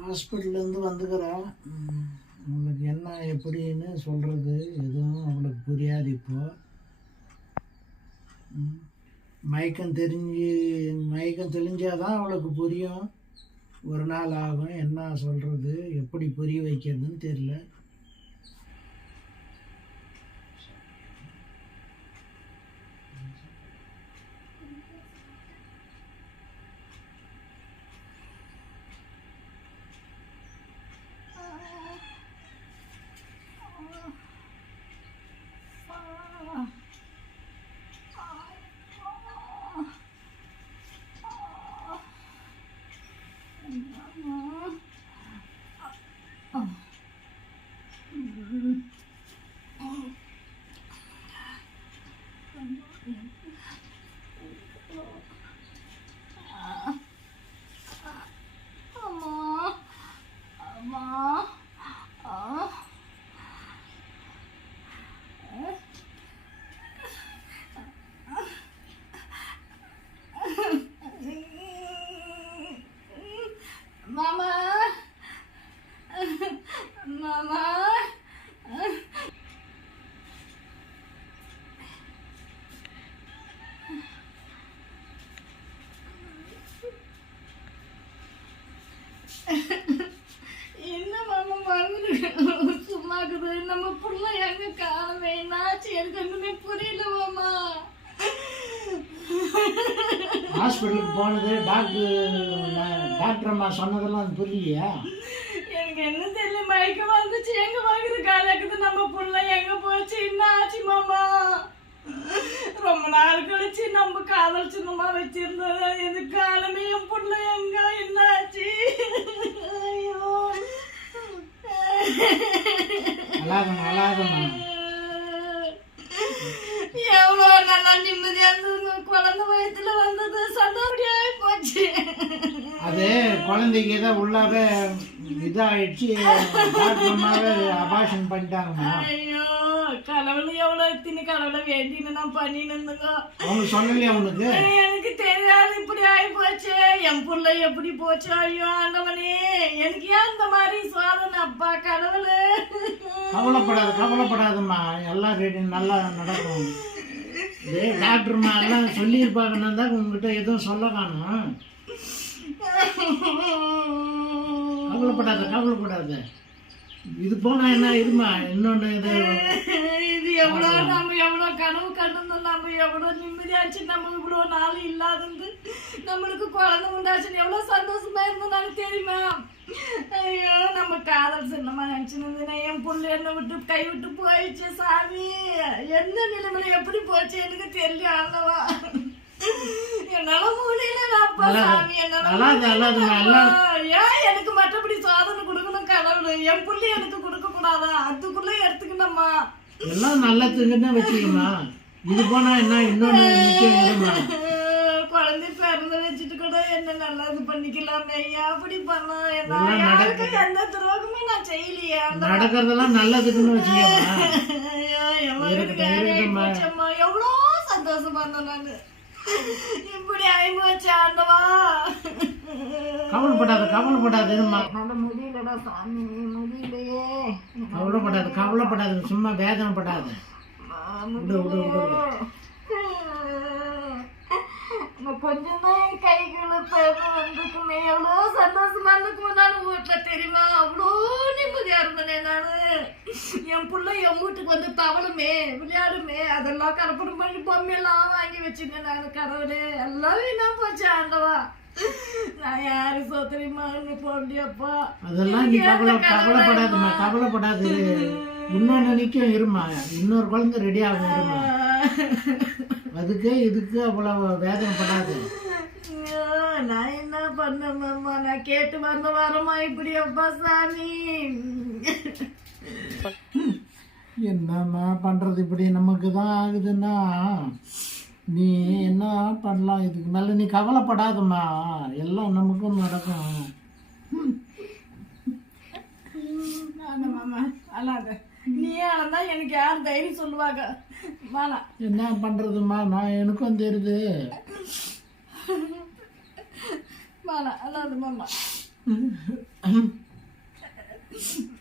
ஹாஸ்பிட்டல்லேருந்து வந்துக்கிறேன் அவளுக்கு என்ன எப்படின்னு சொல்கிறது எதுவும் அவளுக்கு புரியாது இப்போது மயக்கம் தெரிஞ்சு மயக்கம் தெளிஞ்சாதான் அவளுக்கு புரியும். ஒரு நாள் ஆகும் என்ன சொல்கிறது எப்படி புரிய வைக்கிறதுன்னு தெரியல. மாமா. என்ன மாமா மறந்து சும்மா இருக்குது. நம்ம புள்ள எங்க காணவே என்னாச்சு? எனக்கு ஒண்ணுமே புரியல மாமா. ஹாஸ்பிட்டலுக்கு போனது டாக்டர் டாக்டர் அம்மா சொன்னதெல்லாம் புரியலையா? எனக்கு என்ன தெரியல மயக்கம் வந்துச்சு எங்க வாங்குது காலக்குது நம்ம புள்ள எங்க போச்சு என்ன ஆச்சு மாமா ரொம்ப நாள் கழிச்சு நம்ம காதல் சின்னமா வச்சிருந்தது இது காலமே என் புள்ள எங்க என்ன ஆச்சு ஐயோ அழாதம்மா அழாதம்மா எவ்வளோ நல்லா நிம்மதியா இருந்ததுங்க குழந்தை வயத்துல வந்தது சந்தோஷம் போச்சு அது குழந்தைக்கு ஏதோ உள்ளாவே இதாகிடுச்சு அபாஷன் பண்ணிட்டாங்கம்மா. ஐயோ கடவுள் எவ்வளவு தின்னு கடவுளை வேண்டின்னு நான் பண்ணின்னு இருந்தேங்க. அவங்க சொல்லலையா எனக்கு தெரியாது இப்படி ஆகி போச்சு. என் புள்ள எப்படி போச்சு? ஐயோ ஆண்டவனே எனக்கு ஏன் இந்த மாதிரி சோதனை அப்பா கடவுளு. கவலைப்படாத கவலைப்படாதம்மா. எல்லாம் நல்லா நடக்கும். இதே டாக்டர்மா எல்லாம் சொல்லியிருப்பாங்கன்னா தான் உங்ககிட்ட எதுவும் சொல்ல காணும். கவலைப்படாத கவலைப்படாத. இது போனா என்ன இருமா? இன்னொன்று இது இது எவ்வளோ நம்ம எவ்வளோ கனவு கண்டிருந்தோம் நம்ம எவ்வளோ நிம்மதியாச்சு நம்ம இவ்வளோ நாள் இல்லாதது. நம்மளுக்கு குழந்தை உண்டாச்சுன்னு எவ்வளோ சந்தோஷமா எனக்கு தெரியுமா? ஐயோ நம்ம காதல் சின்னமா நினச்சிருந்தேன். என் புள்ள என்னை விட்டு கை விட்டு போயிடுச்சு சாமி. எந்த நிலைமையில எப்படி போச்சு எனக்கு தெரியல அல்லவா? என்னால முடியல அப்பா சாமி என்னால அழாத அழாதம்மா எல்லாம் ஏன் எனக்கு மற்றபடி சாதனை கொடுக்கணும் கடவுள் என் புள்ளி எனக்கு கொடுக்க கூடாதா? அதுக்குள்ள எடுத்துக்கணும்மா எல்லாம் நல்லதுக்குன்னு வச்சுக்கம்மா இது போனா என்ன? இருமா குழந்தை பிறந்து வச்சுட்டு கூட என்ன நல்லா இது பண்ணிக்கலாமே? அப்படி பண்ண என்ன? எல்லாம் யாருக்கு எந்த துரோகமே நான் செய்யலையே. நடக்கிறதெல்லாம் நல்லதுக்குன்னு. ஆயிப்போச்சம்மா. எவ்வளோ சந்தோஷமா இருந்தேன் நானு. இப்படி ஆயிப்போச்சு? கவலைப்படாத கவலைப்படாத என்னால முடியலடா சாமி முடியலையே. கவலைப்படாத கவலைப்படாத சும்மா வேதனைப்படாத விடு, விடு, விடு, கொஞ்சம் தான் கைகளை பேர்ந்து வந்துக்குமே எவ்வளோ சந்தோஷமா இருந்துக்கும் நான் வீட்டுல தெரியுமா? அவ்வளோ நிம்மதியா இருந்தேன் நானு. என் புள்ள என் வீட்டுக்கு வந்து தவளுமே விளையாடுமே. அதெல்லாம் கலப்படம் பண்ணி பொம்மையெல்லாம் வாங்கி வச்சுங்க நான் கடவுளே. எல்லாம் வீணா போச்சு ஆண்டவா. நான் யாரு சோத்திரிமான்னு போண்டியப்பா? அதெல்லாம் நீ கவலை கவலைப்படாதம்மா கவலைப்படாது. இன்னொன்று நிற்கும் இருமா இன்னொரு குழந்தை ரெடி ஆகும் இருமா அதுக்கு இதுக்கு அவ்வளோ வேதனைப்படாது ஐயோ, நான் என்ன பண்ணேம்மா நான் கேட்டு வந்த வரமா இப்படி அப்பா சாமி? என்னம்மா பண்ணுறது இப்படி? நமக்கு தான் ஆகுதுன்னா. நீ என்ன பண்ணலாம்? இதுக்கு மேலே நீ கவலைப்படாதம்மா. எல்லாம் நமக்கும் நடக்கும். மாமா அல்லாத நீ அழந்தா எனக்கு யார் தைரியம் சொல்லுவாங்க? வேணாம் என்ன பண்ணுறதும்மா நான் எனக்கும் தெரியுது. வேணாம் அல்லாத மாமா.